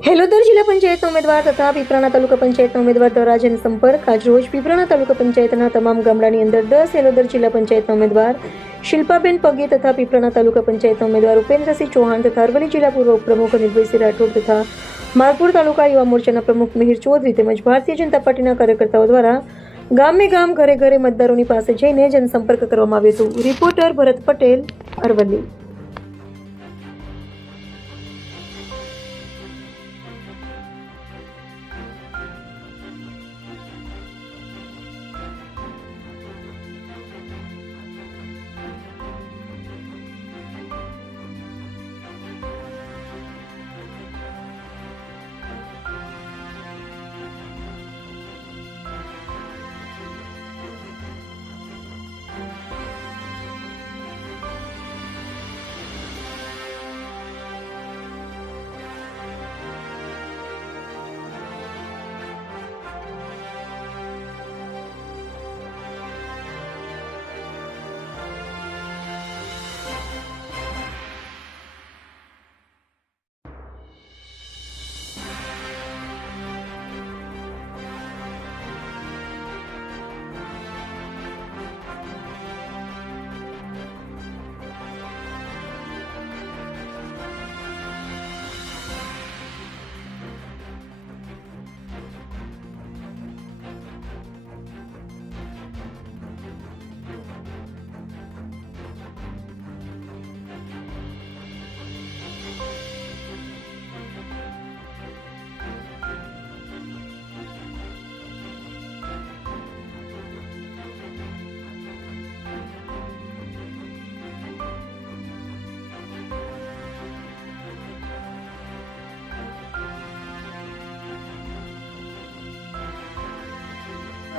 હેલોદર જિલ્લા પંચાયતના ઉમેદવાર તથા પીપરાણા તાલુકા પંચાયતના ઉમેદવાર દ્વારા જનસંપર્ક આજરોજ પીપરાણા તાલુકા પંચાયતના તમામ ગામડાની અંદર 10 હેલોદર જિલ્લા પંચાયતના ઉમેદવાર શિલ્પાબેન પગે તથા પીપરાણા તાલુકા પંચાયતના ઉમેદવાર ઉપેન્દ્રસિંહ ચૌહાણ તથા અરવલ્લી જિલ્લા પૂર્વ ઉપપ્રમુખ નિર્ભયસિંહ રાઠોડ તથા માલપુર તાલુકા યુવા મોરચાના પ્રમુખ મિહિર ચૌધરી તેમજ ભારતીય જનતા પાર્ટીના કાર્યકર્તાઓ દ્વારા ગામે ગામ ઘરે ઘરે મતદારોની પાસે જઈને જનસંપર્ક કરવામાં આવ્યો હતો. રિપોર્ટર ભરત પટેલ, અરવલ્લી.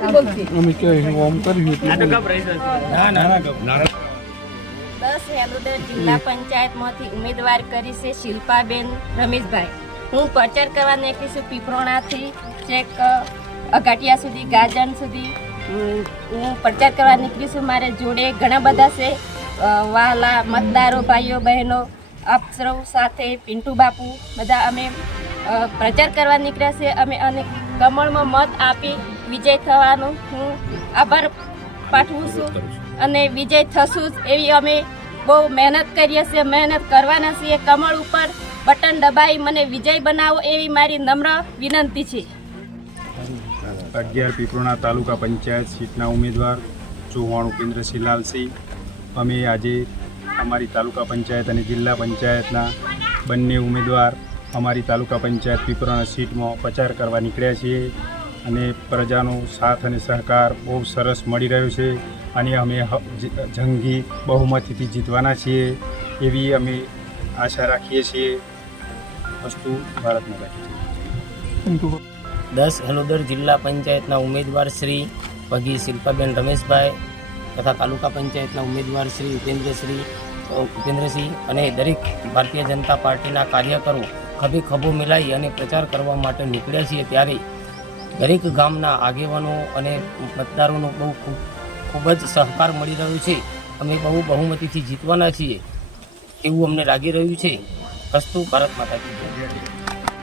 દસ હેલોદર જિલ્લા પંચાયતમાંથી ઉમેદવાર કરી છે શિલ્પાબેન રમેશભાઈ. હું પ્રચાર કરવા નીકળી છું પીપરોણાથી છેક અઘાટિયા સુધી, ગાજણ સુધી હું પ્રચાર કરવા નીકળી છું. મારે જોડે ઘણા બધા છે વહાલા મતદારો, ભાઈઓ બહેનો, આપ સૌ સાથે પિન્ટુ બાપુ બધા અમે પ્રચાર કરવા નીકળ્યા છે. અમે અને કમળમાં મત આપી વિજય થવાનું હું આભાર પાઠવું છું અને વિજય થશું એવી અમે બહુ મહેનત કરીએ છીએ, મહેનત કરવાના છીએ. કમળ ઉપર બટન દબાવી મને વિજય બનાવો એવી મારી નમ્ર વિનંતી છે. 11 પીપરોણા તાલુકા પંચાયત સીટના ઉમેદવાર ચૌહાણ ઉપેન્દ્રસિંહ લાલસિંહ. અમે આજે અમારી તાલુકા પંચાયત અને જિલ્લા પંચાયતના બંને ઉમેદવાર અમારી તાલુકા પંચાયત પીપરોણા સીટમાં પ્રચાર કરવા નીકળ્યા છીએ અને પ્રજાનો સાથ અને સહકાર બહુ સરસ મળી રહ્યો છે અને અમે જંગી બહુમતીથી જીતવાના છીએ એવી અમે આશા રાખીએ છીએ. વસ્તુ ભારતમાં રાખીએ છીએ. 10 હેલોદર જિલ્લા પંચાયતના ઉમેદવાર શ્રી પગી શિલ્પાબેન રમેશભાઈ તથા તાલુકા પંચાયતના ઉમેદવાર શ્રી ઉપેન્દ્રસિંહ અને દરેક ભારતીય જનતા પાર્ટીના કાર્યકરો ખભે ખભો મિલાવી અને પ્રચાર કરવા માટે નીકળ્યા છીએ. ત્યારે દરેક ગામના આગેવાનો અને મતદારોનો બહુ ખૂબ જ સહકાર મળી રહ્યો છે. અમે બહુ બહુમતીથી જીતવાના છીએ એવું અમને લાગી રહ્યું છે. વસ્તુ ભારત માતા કી જય.